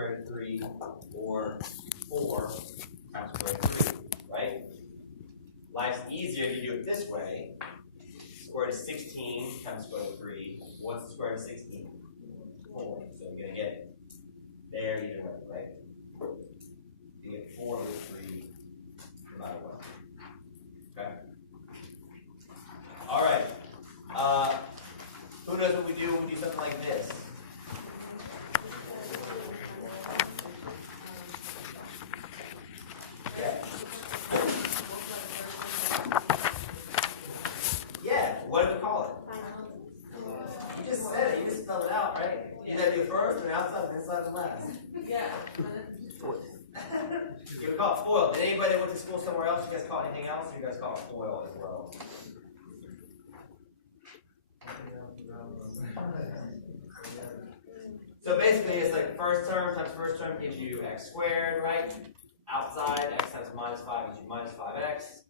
square root of 3, or 4 times square root of 3, right? Life's easier if you do it this way. Square root of 16 times square root of 3. What's the square root of 16? 4. So you're going to get there either way, right? You get 4 root of 3 no matter what. Okay? All right. Who knows what we do when we do something like this? Yeah, what do we call it? You just said it, you just spelled it out, right? You gotta do it first, and outside, and inside, and last. Yeah. You call it foil. Did anybody that went to school somewhere else, you guys call it anything else, or you guys call it foil as well? So basically, it's like first term times first term gives you x squared, right? Outside, x times minus 5 gives you minus 5x.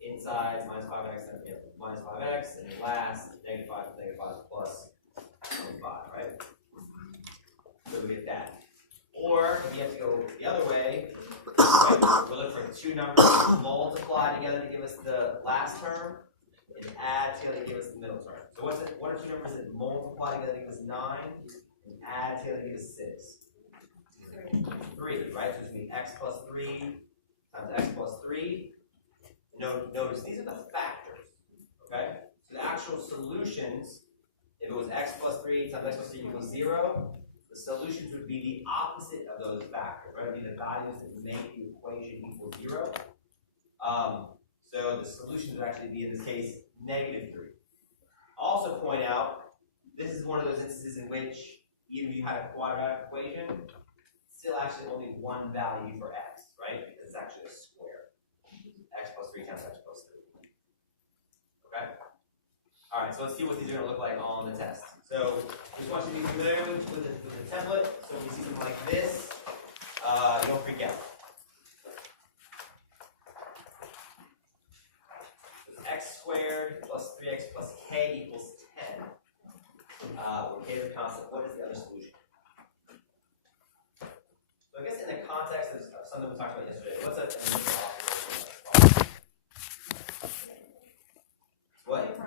Inside, minus 5x times minus 5x. And then last, negative 5 plus 5, right? So we get that. Or, if you have to go the other way, right, we'll look for two numbers multiply together to give us the last term, and add together to give us the middle term. So what are two numbers that multiply together to give us 9, and add together to give us 6? 3, right? So it's going to be x plus 3 times x plus 3. Notice, these are the factors, okay? So the actual solutions, if it was x plus 3 times x plus 3 equals 0, the solutions would be the opposite of those factors, right? It would be the values that make the equation equal 0. So the solutions would actually be, in this case, negative 3. Also point out, this is one of those instances in which, even if you had a quadratic equation, still actually only one value for x, right? Because it's actually a square. X plus 3 times x plus 3. Okay? All right, so let's see what these are going to look like on the test. So just want you to be familiar with the template. So if you see something like this, you don't freak out. X squared plus 3x plus k equals 10. Where k is a constant, what is the other solution? So I guess in the context of something we talked about yesterday, what's an initial operation? What?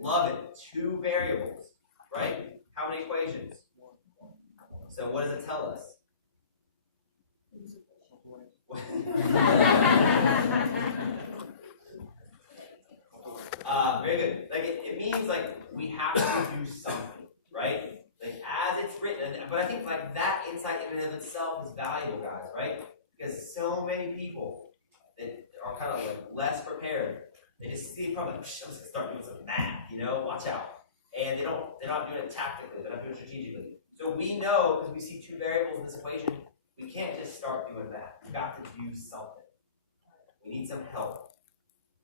Love it. 2 variables, right? How many equations? So what does it tell us? Very good. Like it means like we have to do something, right? Like as it's written, but I think like that insight in and of itself is valuable, guys, right? Because so many people that are kind of like less prepared, they just see probably I'm just gonna start doing some math, watch out. And they're not doing it tactically, they're not doing it strategically. So we know, because we see 2 variables in this equation, we can't just start doing that. We've got to do something. We need some help.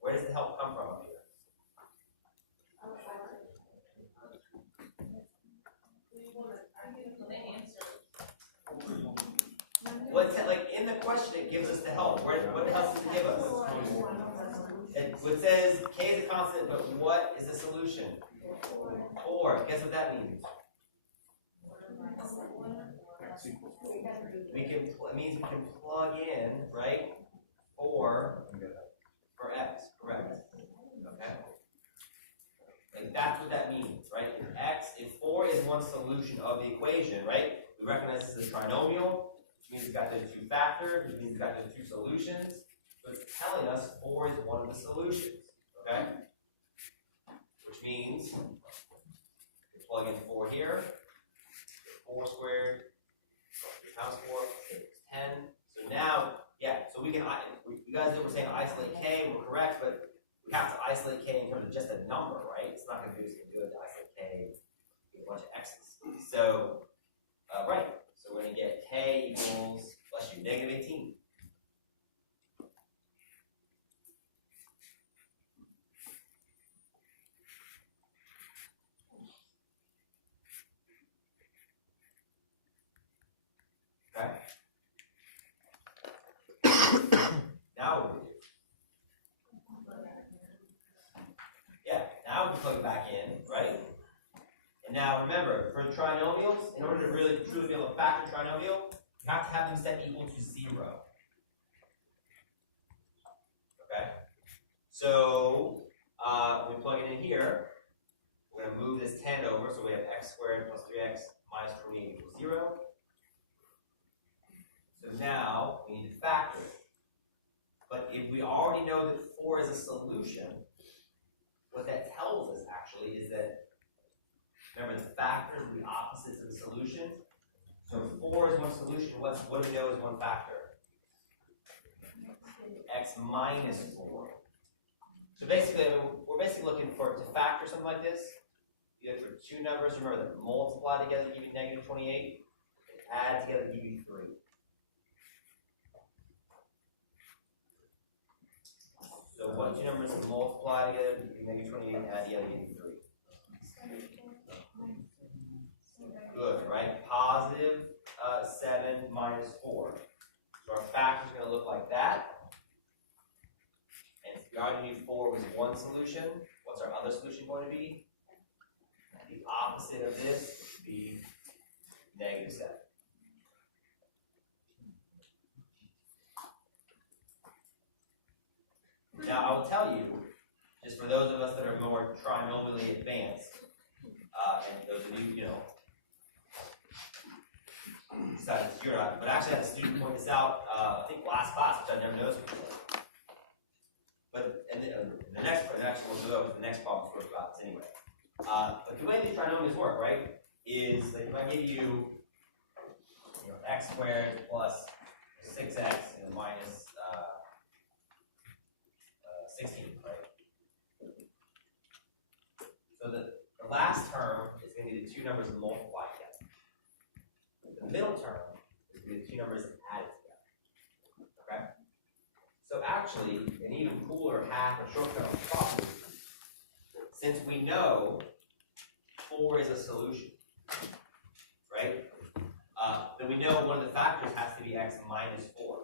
Where does the help come from up here? Like in the question, it gives us the help. What else does it give us? It says k is a constant, but what is the solution? 4. Guess what that means? It means we can plug in, right? 4 for x, correct? Okay. Like that's what that means, right? If 4 is one solution of the equation, right? We recognize this as a trinomial, which means it's got those 2 factors, which means it's got those 2 solutions. So it's telling us 4 is one of the solutions, okay? Which means you plug in 4 here, 4 squared times 4 is 10. So now, so we can, you guys that were saying isolate k, we're correct, but we have to isolate k in terms of just a number, right? It's not going to do us good to isolate k with a bunch of x's. So, right. So we're going to get k equals, bless you, negative 18. Okay. Now what do we do? Now we can plug it back in, right? And now remember, for trinomials, in order to really truly be able to factor trinomial, you have to have them set equal to 0. Okay? So, when we plug it in here, we're going to move this 10 over, so we have x squared plus 3x minus 28 equals 0. So now, we need to factor it. But if we already know that 4 is a solution, what that tells us actually is that, remember, the factors are the opposites of the solution. So 4 is one solution. What do we know is one factor? X minus 4. So basically, we're basically looking to factor something like this. You have for two numbers, remember that multiply together to give you negative 28, and add together to give you 3. So what two numbers multiply together to give you negative 28 and add together to give you 3? Good, right? Positive 7 minus 4. So our factor is going to look like that. And if we already knew 4 was one solution, what's our other solution going to be? The opposite of this would be negative 7. Now, I will tell you, just for those of us that are more trinomially advanced, and those of you, decided to zero out, but actually I had a student point this out, I think last class, which I never noticed before. But the next we'll go to the next problem we'll talk about this anyway. But the way these trinomials work, right, is like if I give you, x squared plus 6x minus 16, right? So the last term is going to be the two numbers multiplied together. The middle term is going to be the two numbers added together. Okay? So actually, an even cooler hack or shortcut on the problem, since we know 4 is a solution, right? Then we know one of the factors has to be x minus 4.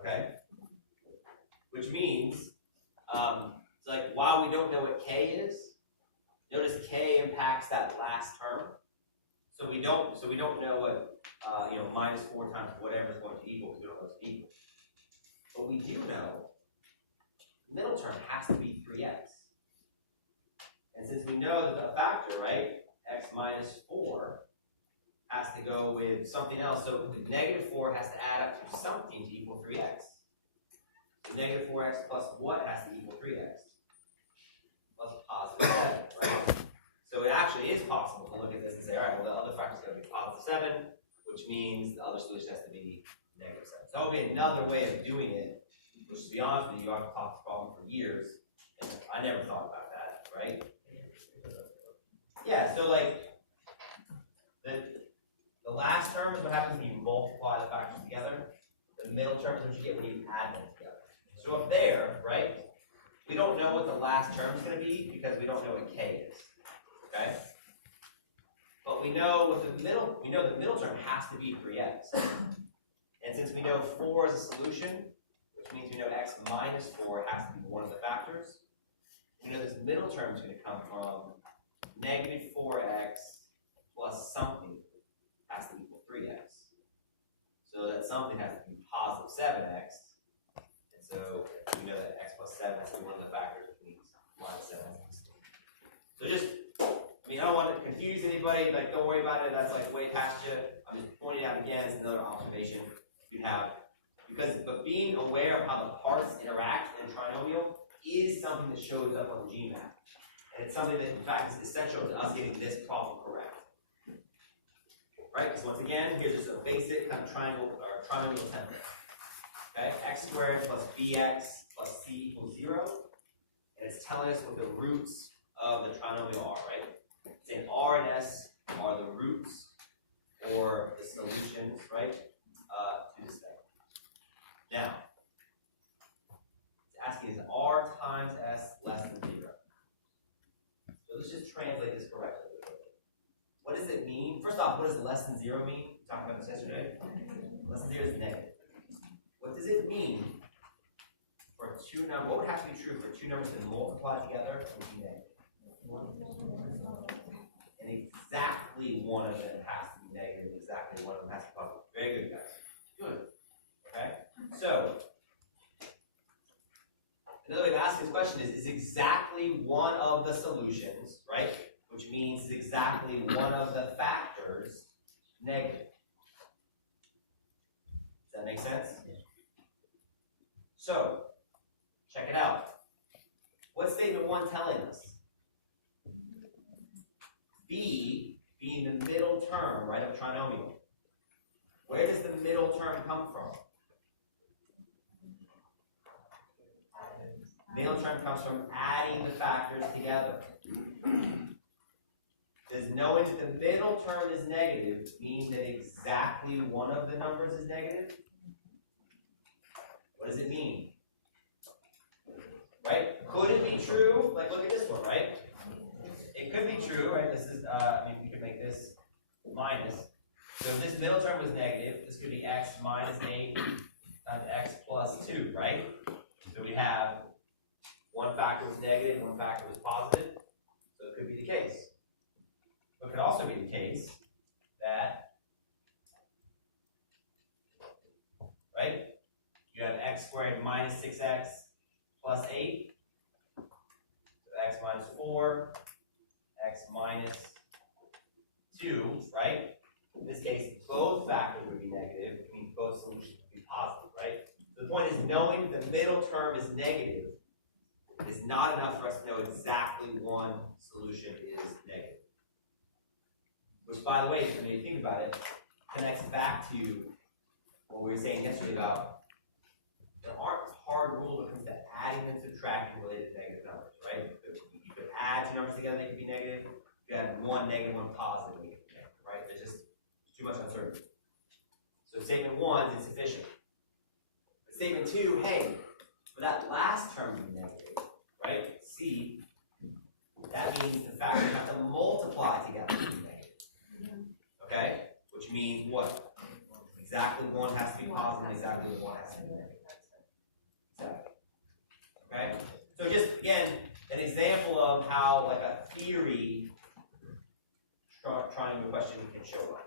Okay? Which means, it's like while we don't know what k is, notice k impacts that last term. So we don't know what minus 4 times whatever is going to equal, because we don't know what's equal. But we do know the middle term has to be 3x. And since we know that the factor, right, x minus 4 has to go with something else, so the negative 4 has to add up to something to equal 3x. So negative 4x plus what has to equal 3x? Plus positive 7, right? So it actually is possible to look at this and say, all right, well, the other factor is going to be positive 7, which means the other solution has to be negative 7. So that would be another way of doing it, which, to be honest with you, I've taught this problem for years, and I never thought about that, right? Yeah, so like, the last term is what happens when you multiply the factors together. The middle term is what you get when you add them together. So up there, right, we don't know what the last term is going to be because we don't know what k is, okay? But we know what the middle term has to be 3x. And since we know 4 is a solution, which means we know x minus 4 has to be one of the factors, we know this middle term is going to come from negative 4x plus something has to equal 3x. So that something has to be positive 7x. And so we know that x plus 7 has to be one of the factors, which means minus 7x. So just, I don't want to confuse anybody, like don't worry about it, that's like way past you. I'm just pointing out again, it's another observation you have. But being aware of how the parts interact in a trinomial is something that shows up on the GMAT. And it's something that, in fact, is essential to us getting this problem correct. Right? So once again, here's just a basic kind of triangle or trinomial template. Okay? X squared plus bx plus c equals 0. And it's telling us what the roots of the trinomial are, right? It's saying R and S are the roots or the solutions, right, to this thing. Now, it's asking is R times S less than 0? So let's just translate this correctly. What does it mean? First off, what does less than 0 mean? We talked about this yesterday. Less than 0 is negative. What does it mean for two numbers? What would have to be true for two numbers that multiply together and be negative? And exactly one of them has to be negative. Exactly one of them has to be positive. Very good, guys. question is exactly one of the solutions, right? Which means exactly one of the factors negative. Does that make sense? So, check it out. What's statement 1 telling us? B being the middle term, right, of trinomial. Where does the middle term come from? Middle term comes from adding the factors together. Does knowing that the middle term is negative mean that exactly one of the numbers is negative? What does it mean? Right? Could it be true? Like, look at this one, right? It could be true, right? This is, we could make this minus. So if this middle term was negative, this could be x minus 8 times x plus 2, right? So we have one factor was negative, one factor was positive. So it could be the case. It could also be the case that, right? You have x squared minus 6x plus 8. So x minus 4, x minus 2, right? In this case, both factors would be negative. It means both solutions would be positive, right? The point is knowing the middle term is negative is not enough for us to know exactly one solution is negative. Which, by the way, when you think about it, connects back to what we were saying yesterday about there aren't hard rules when it comes to adding and subtracting related to negative numbers, right? You could add two numbers together, they could be negative. You could add one negative, one positive, they could be negative, right? There's just too much uncertainty. So statement 1 is insufficient. But statement 2, hey, for that last term to be negative, right? C, that means the factors have to multiply together to be negative. Okay? Which means what? Exactly one has to be positive, exactly one has to be negative. Exactly. Okay? So just, again, an example of how, like, a theory triangle question can show up.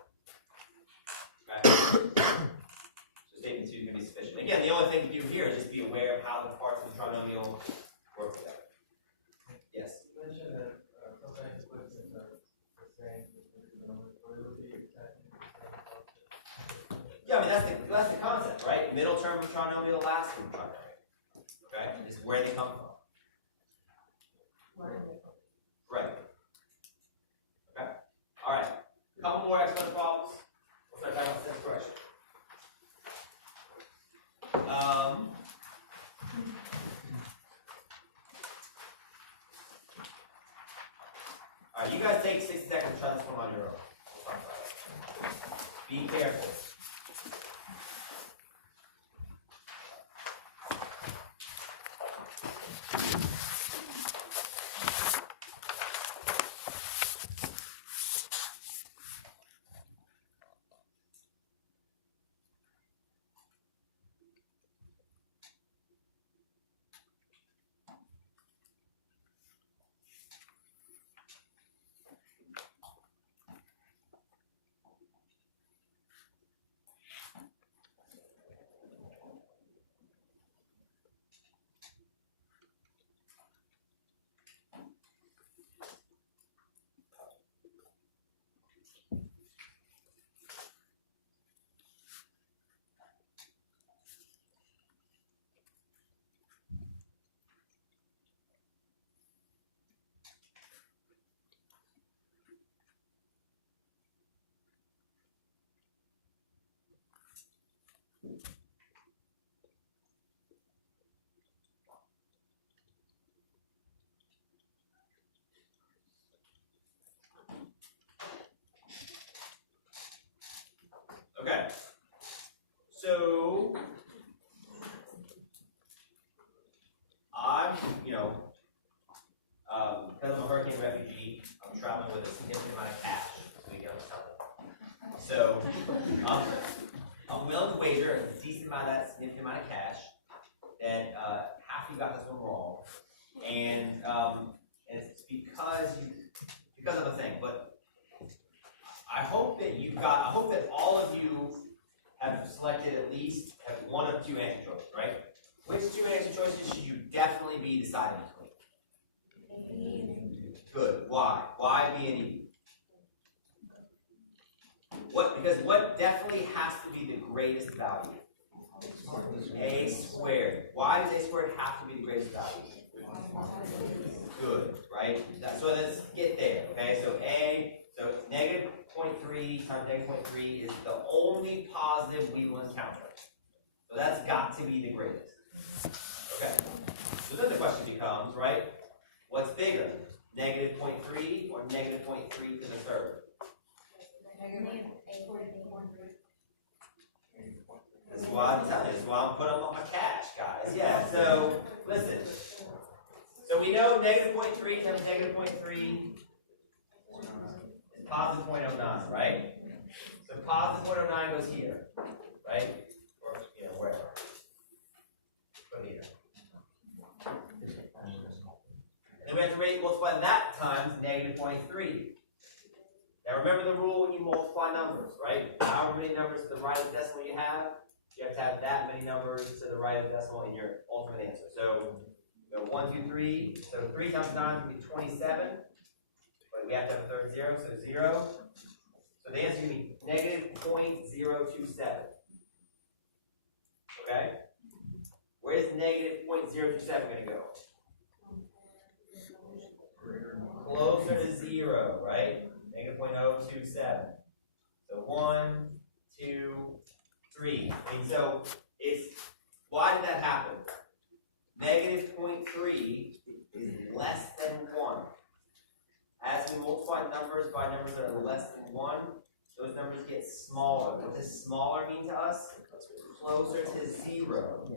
Okay? So statement 2 is going to be sufficient. Again, the only thing to do here is just be aware of how the parts of the trinomial work together. Yes? You mentioned that sometimes equations are the same. Yeah, I mean, that's the concept, right? Middle term of trinomial, last term of trinomial. Okay? Is where they come from. Right. Okay? Alright. A couple more exponent problems. We'll start talking about sense correction. Alright, you guys take 60 seconds to try this one on your own. We'll talk about it. Be careful. Okay. So I'm, because I'm a hurricane refugee, I'm traveling with a significant amount of cash this weekend. So I'm willing to wager a decent amount of that significant amount of cash that half of you got this one wrong, and it's because of a thing. But I hope that all of you have selected at least one of two answer choices, right? Which two answer choices should you definitely be deciding between? Good. Why? Why B and E? Because what definitely has to be the greatest value? A squared. Why does A squared have to be the greatest value? Good, right? So let's get there, okay? So negative 0.3 times negative 0.3 is the only positive we will encounter. So that's got to be the greatest. Okay. So then the question becomes, right? What's bigger? Negative 0.3 or negative 0.3 to the third? That's why I'm telling you. That's why I'm putting them on my cash, guys. Yeah, so listen. So we know negative 0.3 times negative 0.3 is positive 0.09, right? So positive 0.09 goes here, right? Or, wherever. Put it here. And then we have to multiply that times negative 0.3. Now remember the rule when you multiply numbers, right? However many numbers to the right of the decimal you have to have that many numbers to the right of the decimal in your ultimate answer. So 1, 2, 3. So 3 times 9 would be 27. But we have to have a third zero, so 0. So the answer is going to be negative 0.027. Okay? Where's negative 0.027 going to go? Closer to 0, right? Negative 0.027. So 1, 2, 3. And so why did that happen? Negative 0.3 is less than 1. As we multiply numbers by numbers that are less than 1, those numbers get smaller. What does smaller mean to us? Closer to 0.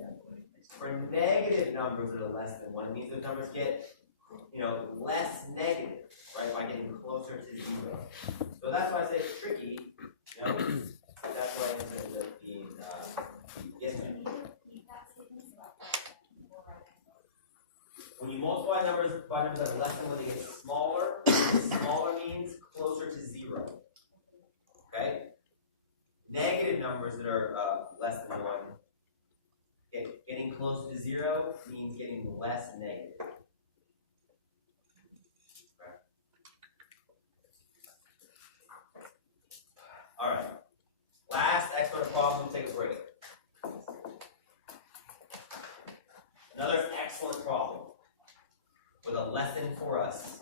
For negative numbers that are less than 1, it means those numbers get less negative, right, by getting closer to 0. So that's why I say it's tricky. That's why it ends up being yes, ma'am. When you multiply numbers by numbers that are less than 1, they get smaller. Smaller means closer to 0. Okay? Negative numbers that are less than 1, getting closer to 0 means getting less negative. All right. Last expert problem, we'll take a break. Another excellent problem with a lesson for us.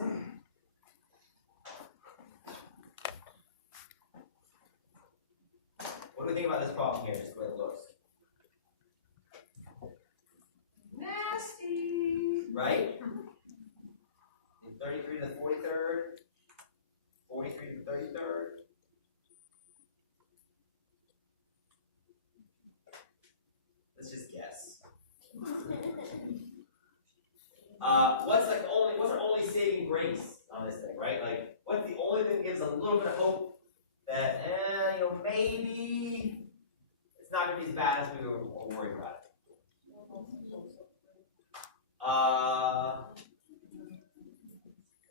What do we think about this problem here, just the way it looks? Nasty! Right? 33 to the 43rd, 43 to the 33rd. Let's just guess. What's our only saving grace on this thing, right? Like, what's the only thing that gives a little bit of hope that, maybe it's not going to be as bad as we were worried about it?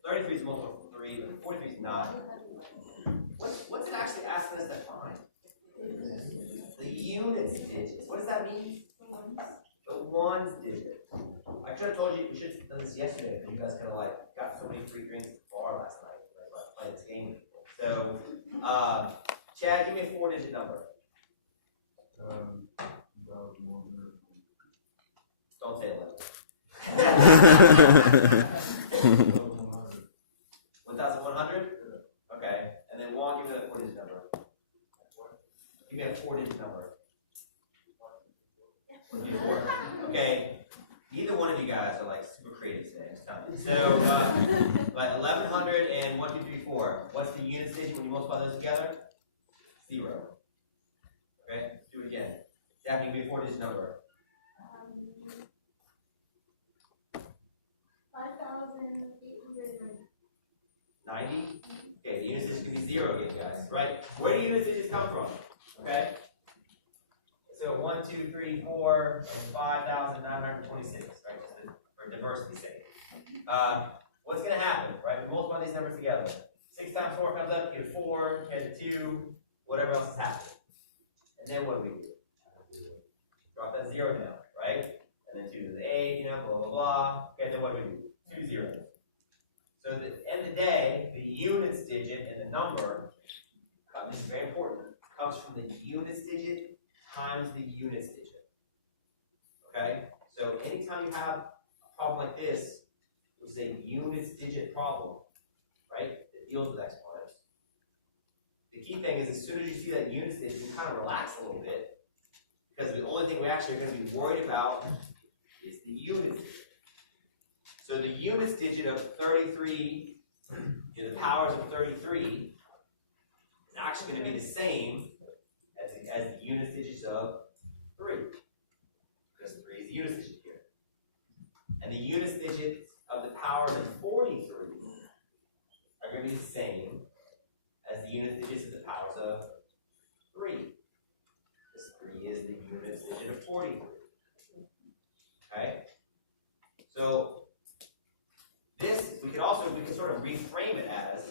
33 is multiple of 3, but 43 is not. What's it actually asking us to find? The units digits. What does that mean? The ones digit. I should have told you we should have done this yesterday, but you guys kind of got so many free drinks at the bar last night when I played this game. So, Chad, give me a 4-digit number. Don't say 11. 1,100? Okay. And then Juan, give me that 4-digit number. Give me a 4-digit number. 4. Okay. Neither one of you guys are super creative today. So, 1,100 and 1, 2, 3, 4. What's the units digit when you multiply those together? 0. Okay. Let's do it again. Daphne, give me a 4-digit number. 90? Okay, the units digit can be 0 again, guys. Right? Where do units digits come from? Okay? So 1, 2, 3, 4, and 5,926, right? Just for diversity's sake. What's going to happen, right? We multiply these numbers together. 6 times 4 comes up, you get 4, you get 2, whatever else is happening. And then what do we do? Drop that 0 down, right? And then 2 to the 8, blah, blah, blah. Okay, then what do we do? 2 zeros. So at the end of the day, the units digit and the number, this is very important, comes from the units digit times the units digit. Okay? So anytime you have a problem like this, which is a units digit problem, right, that deals with exponents, the key thing is as soon as you see that units digit, you kind of relax a little bit, because the only thing we actually are going to be worried about is the units digit. So the units digit of 33, the powers of 33, is actually going to be the same as the units digits of 3. Because 3 is the units digit here. And the units digits of the powers of 43 are going to be the same as the units digits of the powers of 3. This 3 is the units digit of 43. Okay? So this, we can sort of reframe it as,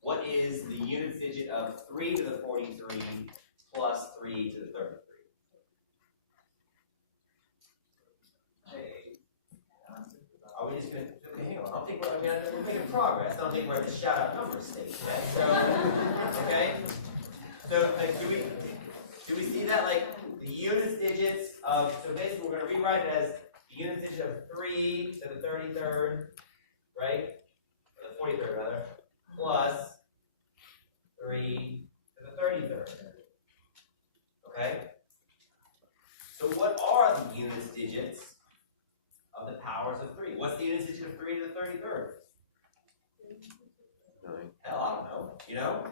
what is the units digit of 3 to the 43 plus 3 to the 33? Are we just going to, hang on, I don't think we're making progress. I don't think we're at the shout out numbers stage yet. So, okay? So, like, do we see that? Like, the units digits of, so basically we're going to rewrite it as the units digit of 3 to the 33rd, right? Or the 43rd, rather, plus 3 to the 33rd. Okay? So what are the units digits of the powers of 3? What's the units digit of 3 to the 33rd? 9. Hell, I don't know. You know?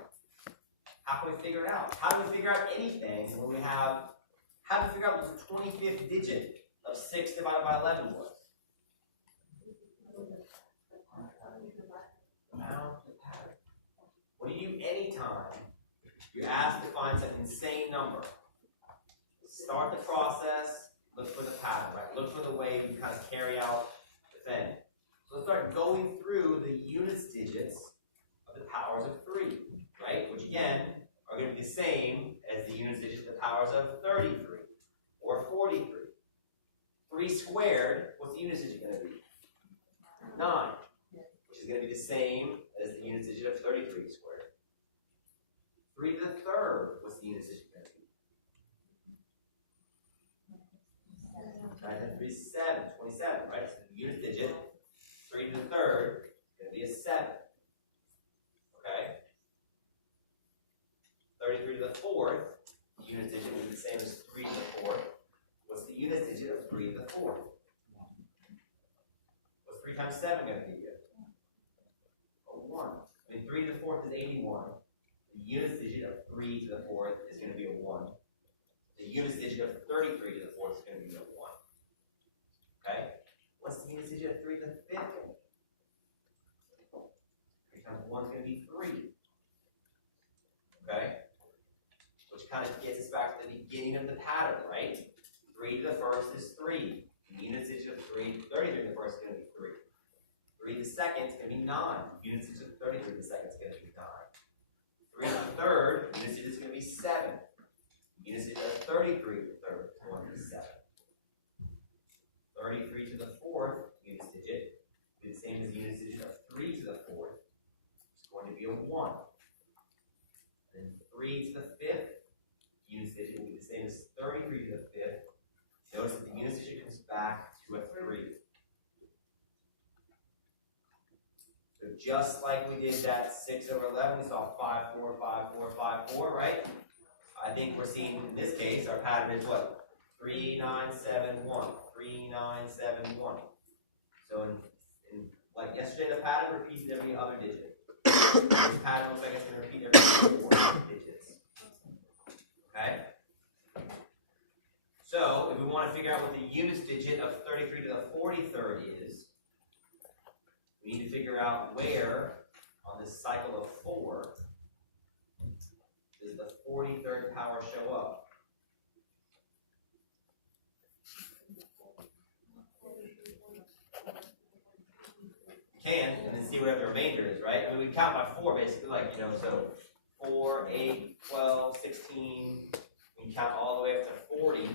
How can we figure it out? How do we figure out anything when we have, how do we figure out what the 25th digit of 6 divided by 11 was? What do you do anytime you're asked to find some insane number? Start the process, look for the pattern, right? Look for the way you kind of carry out the thing. So let's start going through the units digits of the powers of 3, right? Which again are going to be the same as the units digits of the powers of 33 or 43. 3 squared, what's the units digit going to be? 9. Which is going to be the same as the units digit of 33 squared. 3 to the 3rd, what's the units digit going to be? 9 times 3 is 7, 27, right? So the units digit, 3 to the 3rd, is going to be a 7. Okay? 33 to the 4th, the units digit will be the same as 3 to the 4th. What's the units digit of 3 to the 4th? What's 3 times 7 going to be? 1. I mean, 3 to the 4th is 81. The units digit of 3 to the 4th is going to be a 1. The units digit of 33 to the 4th is going to be a 1. Okay? What's the units digit of 3 to the 5th? 3 times 1 is going to be 3. Okay? Which kind of gets us back to the beginning of the pattern, right? 3 to the 1st is 3. The units digit of 33 to the 1st is going to be 3. 3 to the 2nd is going to be 9. Units digit of 33 to the 2nd is going to be 9. 3 to the 3rd, units digit is going to be 7. Units digit of 33 to the 3rd is going to be 7. 33 to the 4th, units digit, will be the same as the units digit of 3 to the 4th. It's going to be a 1. Then 3 to the 5th, units digit will be the same as 33 to the 5th. Notice that the units digit comes back to a 3. So just like we did that 6 over 11, we saw 5, 4, 5, 4, 5, 4, right? I think we're seeing, in this case, our pattern is what? 3, 9, 7, 1. 3, 9, 7, 1. So in like yesterday, the pattern repeats every other digit. This pattern looks like it's going to repeat every 4 digits. Okay? So if we want to figure out what the units digit of 33 to the 43rd is, we need to figure out where on this cycle of 4 does the 43rd power show up. You can, and then see whatever the remainder is, right? I mean, we count by 4 basically, like, you know, so 4, 8, 12, 16, we count all the way up to 40. And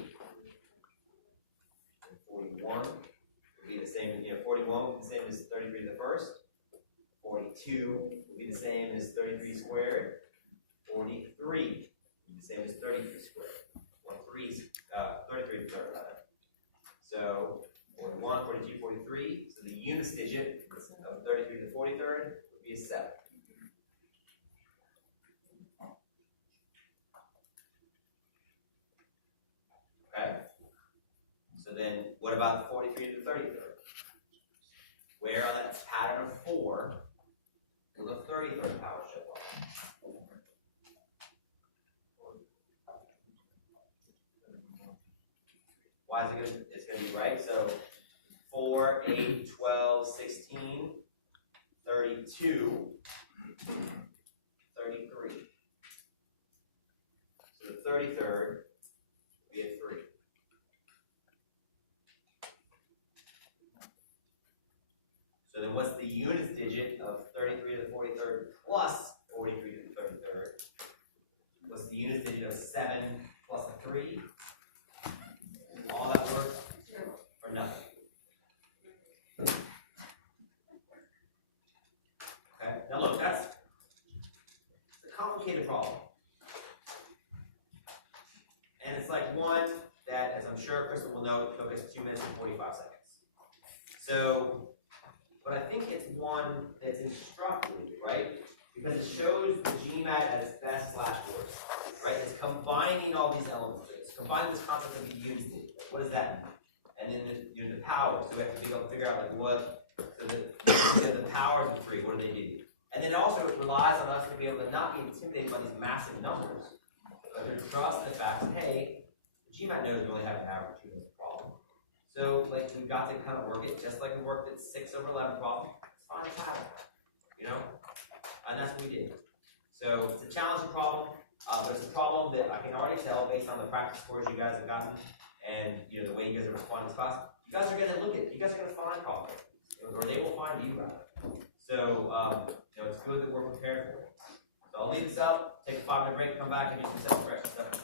41 would be the same, you know, 41 would be the same as 33 to the 1st. 42 will be the same as 33 squared. 43 will be the same as 33 squared. 33 third rather. So 41, 42, 43. So the units digit of 33 to the 43rd would be a 7. Okay. So then what about the 43 to the 33rd? Where on that pattern of 4 will the 33rd power show up? Why is it going to, it's going to be right? So 4, 8, 12, 16, 32, 33. So the 33rd would be a 3. So then what's the units digit of 33 to the 43rd plus 43 to the 33rd? What's the units digit of 7 plus a 3? All that works for nothing. Okay, now look, that's a complicated problem. And it's like one that, as I'm sure Crystal will know, took us 2 minutes and 45 seconds. So, but I think it's one that's instructive, right? Because it shows the GMAT at its best /worst, right? It's combining all these elements. It's combining this concept of the units. What does that mean? And then the powers. So we have to figure out like what. So the powers of 3. What do they do? And then also it relies on us to be able to not be intimidated by these massive numbers, but to trust the fact that hey, the GMAT knows we only have an average unit problem. So like we've got to kind of work it just like we worked at 6/11 problem. Let's find a pattern, you know, and that's what we did. So it's a challenging problem, but it's a problem that I can already tell based on the practice scores you guys have gotten. And you know the way you guys are responding to this class, you guys are going to find problems, or they will find you rather. So you know it's good that we're prepared for it. So I'll leave this up, take a 5-minute break, come back, and do some self-correction stuff.